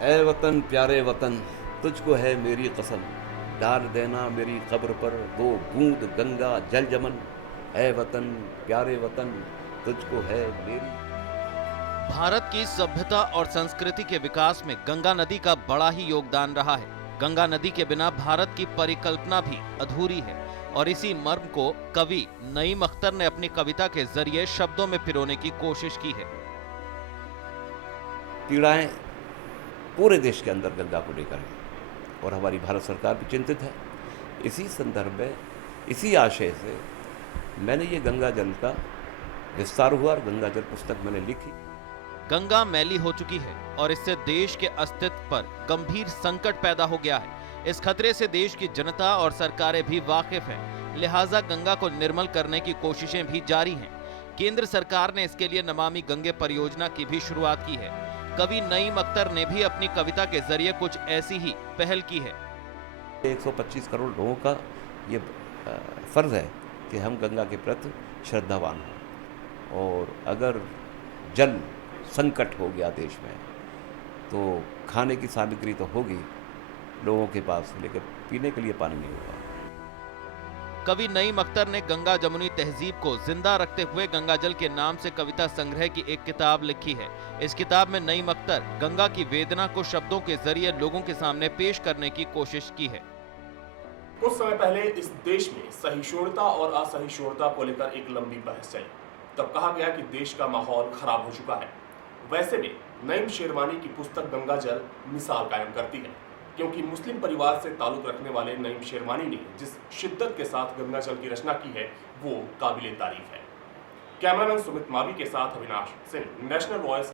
ऐ वतन प्यारे वतन, तुझको है मेरी कसम, डाल देना मेरी कब्र पर दो बूंद गंगा जल जमन। ऐ वतन प्यारे वतन, तुझको है मेरी। भारत की सभ्यता और संस्कृति के विकास में गंगा नदी का बड़ा ही योगदान रहा है। गंगा नदी के बिना भारत की परिकल्पना भी अधूरी है और इसी मर्म को कवि नईम अख्तर ने अपनी कविता के जरिए शब्दों में पिरोने की कोशिश की है। पीड़ाएं पूरे देश के अंदर गंगा को लेकर है और हमारी भारत सरकार भी चिंतित है। इसी संदर्भ में, इसी आशय से मैंने ये गंगा जल का विस्तार हुआ और गंगा जल पुस्तक मैंने लिखी। गंगा मैली हो चुकी है और इससे देश के अस्तित्व पर गंभीर संकट पैदा हो गया है। इस खतरे से देश की जनता और सरकारें भी वाकिफ हैं। लिहाजा गंगा को निर्मल करने की कोशिशें भी जारी हैं। केंद्र सरकार ने इसके लिए नमामि गंगे परियोजना की भी शुरुआत की है। कवि नईम अख्तर ने भी अपनी कविता के जरिए कुछ ऐसी ही पहल की है। 125 करोड़ लोगों का ये फर्ज है कि हम गंगा के प्रति श्रद्धावान हों, और अगर जल संकट हो गया देश में तो खाने की सामग्री तो होगी लोगों के पास, लेकिन पीने के लिए पानी नहीं होगा। कवि नईम अख्तर ने गंगा जमुनी तहजीब को जिंदा रखते हुए गंगा जल के नाम से कविता संग्रह की एक किताब लिखी है। इस किताब में नईम अख्तर गंगा की वेदना को शब्दों के जरिए लोगों के सामने पेश करने की कोशिश की है। कुछ समय पहले इस देश में सहिष्णुता और असहिष्णुता को लेकर एक लंबी बहस चली। तब कहा गया कि देश का माहौल खराब हो चुका है। वैसे में नईम शेरवानी की पुस्तक गंगा जल मिसाल कायम करती है, क्योंकि मुस्लिम परिवार से ताल्लुक रखने वाले नईम शेरवानी ने जिस शिद्दत के साथ गंगा जल की रचना की है वो काबिले तारीफ है। कैमरामैन सुमित मावी के साथ अविनाश सिंह, नेशनल वॉइस।